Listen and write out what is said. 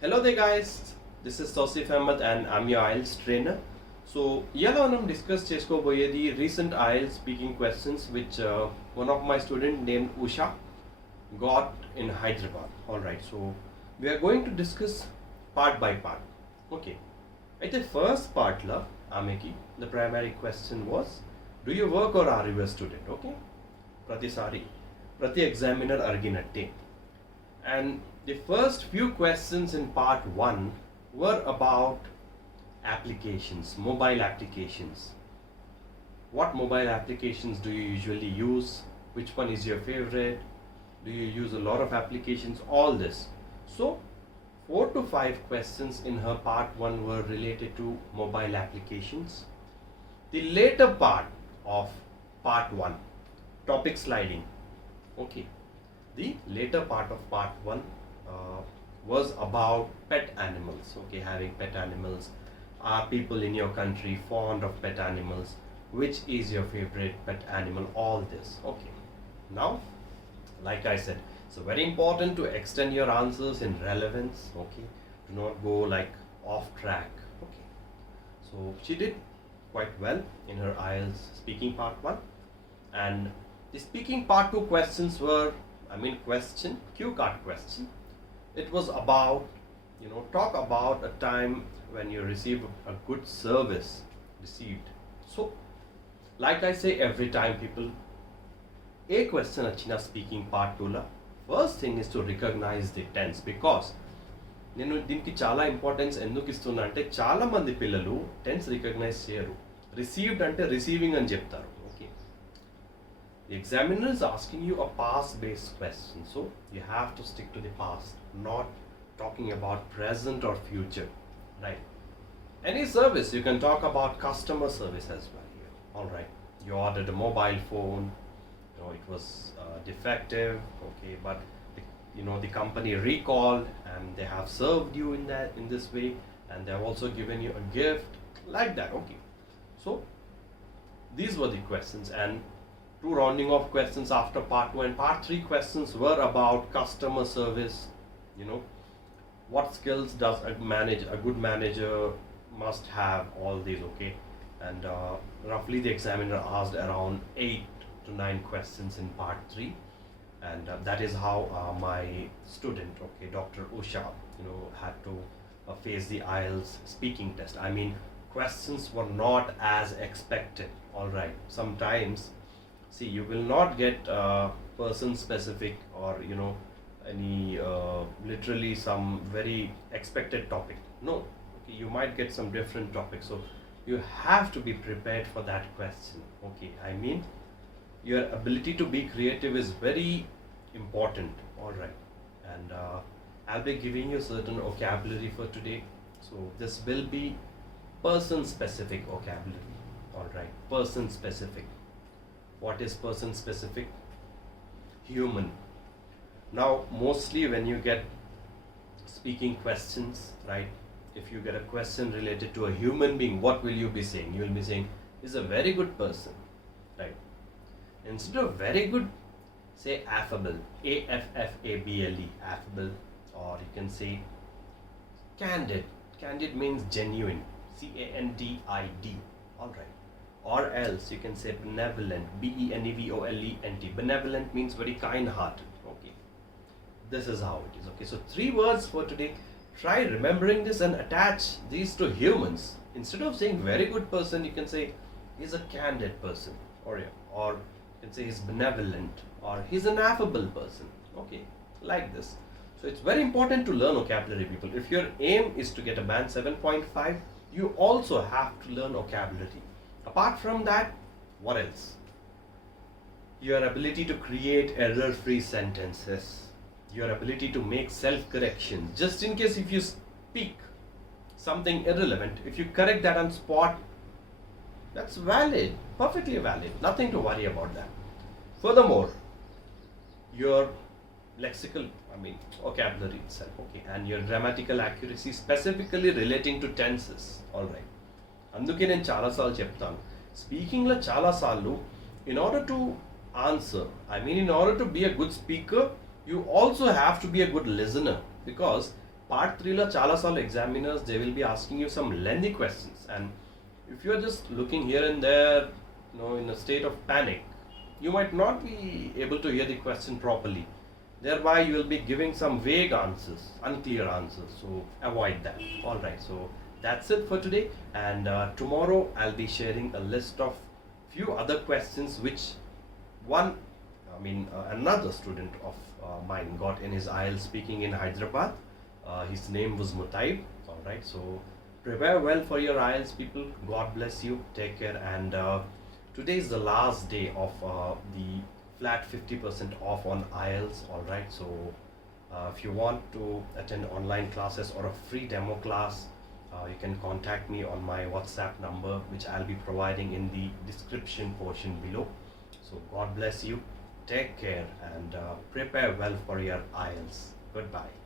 Hello there guys, this is Tosif Ahmed and I'm your IELTS trainer. So ఇయాల మనం discuss చేసుకోబోయేది recent IELTS speaking questions which one of my student named Usha got in Hyderabad. Alright, so we are going to discuss part by part. Okay, అయితే first part la ఆమెకి the primary question was, do you work or are you a student? Okay, ప్రతి examiner అడిగినట్టే. And the first few questions in part 1 were about applications, mobile applications. What mobile applications do you usually use? Which one is your favorite? Do you use a lot of applications? All this. So 4 to 5 questions in her part 1 were related to mobile applications. The later part of part 1, topic sliding. Okay. The later part of part 1 was about pet animals. Okay, having pet animals. Are people in your country fond of pet animals? Which is your favorite pet animal? All this. Okay. Now, like I said, it's very important to extend your answers in relevance. Okay. Do not go like off track. Okay. So she did quite well in her IELTS speaking part 1. And the speaking part 2 questions were, cue card question. It was about, talk about a time when you receive a good service received. So, like I say every time people, a question achina speaking part 2 la, first thing is to recognize the tense, because నేను దీనికి చాలా importance ఎందుకు ఇస్తున్నా అంటే చాలా మంది పిల్లలు tense recognise చేయరు. రిసీవ్డ్ అంటే రిసీవింగ్ అని చెప్తారు. The examiner is asking you a past-based question, so you have to stick to the past, not talking about present or future, right? Any service, you can talk about customer service as well here. All right, you ordered a mobile phone, it was defective, okay, but the company recalled and they have served you in this way, and they have also given you a gift like that. Okay, so these were the questions, and 2 rounding off questions after part 2, and part 3 questions were about customer service. What skills does a good manager must have, all these. Okay, and roughly the examiner asked around 8 to 9 questions in part 3, and that is how my student, okay, Dr. Usha, had to face the IELTS speaking test. Questions were not as expected. All right, sometimes, see, you will not get person specific or any literally some very expected topic. No, okay, you might get some different topics, so you have to be prepared for that question. Okay, your ability to be creative is very important. All right, and I'll be giving you certain vocabulary for today, so this will be person specific vocabulary. All right, person specific. What is person specific? Human. Now, mostly when you get speaking questions, right, if you get a question related to a human being, what will you be saying? You will be saying, is a very good person, right? Instead of very good, say affable, A-F-F-A-B-L-E, affable. Or you can say candid. Candid means genuine, C-A-N-D-I-D. All right. Or else you can say benevolent, B-E-N-E-V-O-L-E-N-T. Benevolent means very kind-hearted. Okay, this is how it is. Okay, so 3 words for today. Try remembering this and attach these to humans. Instead of saying very good person, you can say he's a candid person, or you can say he's benevolent, or he's an affable person. Okay, like this. So it's very important to learn vocabulary, people. If your aim is to get a band 7.5, you also have to learn vocabulary. Apart from that, what else? Your ability to create error-free sentences, your ability to make self-correction. Just in case if you speak something irrelevant, if you correct that on spot, that's valid, perfectly valid, nothing to worry about that. Furthermore, your lexical, vocabulary itself, okay, and your grammatical accuracy, specifically relating to tenses. All right. అందుకే నేను చాలాసార్లు చెప్తాను, స్పీకింగ్లో చాలాసార్లు in order to answer, in order to be a good speaker, you also have to be a good listener, because part 3 lo chala salu examiners they will be asking you some lengthy questions, and if you are just looking here and there, in a state of panic, you might not be able to hear the question properly. Thereby you will be giving some vague answers, unclear answers, so avoid that. All right, so that's it for today, and tomorrow I'll be sharing a list of few other questions which another student of mine got in his IELTS speaking in Hyderabad. His name was Mutaib. All right, so prepare well for your IELTS, people. God bless you. Take care. And today is the last day of the flat 50% off on IELTS. All right, so if you want to attend online classes or a free demo class, you can contact me on my WhatsApp number, which I'll be providing in the description portion below. So God bless you. Take care and prepare well for your IELTS. Goodbye.